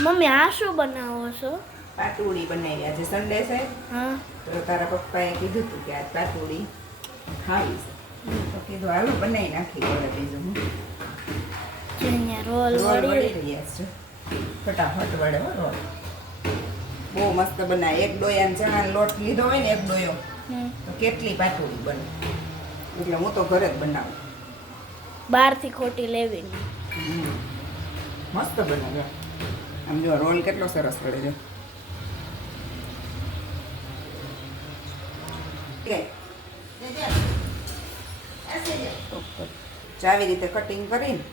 Mummy આ શું બનાવો છો? પાટુડી બનાવી. આજે સન્ડે છે હા. તો તારા પપ્પાએ કીધું હતું કે આજ પાટુડી ખાવી છે, તો કીધું હાલો બનાવી નાખી પડે. બીજું હું અહીંયા રોલ રોલ વળી વળી રહ્યા છે, ફટાફટ વળે હો રોલ. બહુ મસ્ત બનાવે. એક ડોયાનો ચણાનો લોટ લીધો હોય ને, એક ડોયો, તો કેટલી પાટુડી બને. એટલે હું તો ઘરે જ બનાવું. બહારથી ખોટી લેવી નહીં. મસ્ત બને છે. આમ જો રોલ કેટલો સરસ વળે છે. આવી રીતે કટિંગ કરીને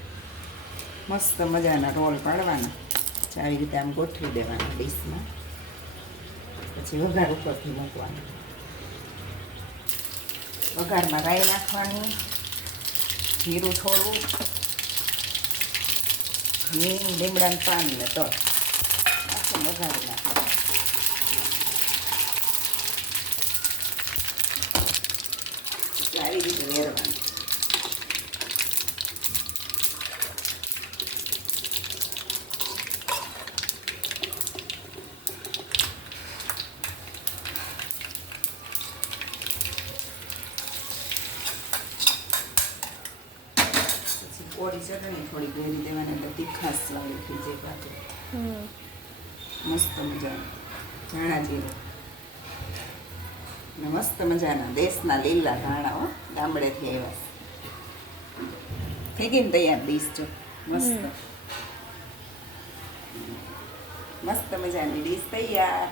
મસ્ત મજાના રોલ પાડવાના. આવી રીતે આમ ગોઠવી દેવાના ડીશમાં, પછી વઘાર ઉપરથી મૂકવાનું. વઘારમાં રાઈ નાખવાની, જીરું થોડું, હિંગ, લીમડાનું પાન ને તલ આખું વઘારી નાખવાનું. આવી રીતે વેરવાનું. કોરી ચટણી થોડી ભેરી દેવાની, એટલે તીખાશ વાળી થઈ જાય પાછું. મસ્ત મજાનું ધાણા જીરું ને મસ્ત મજાના દેશના લીલા ધાણા હો, ગામડેથી આવ્યા. થઈ ગઈ ને તૈયાર ડીશ જો. મસ્ત મસ્ત મજાની ડીશ તૈયાર.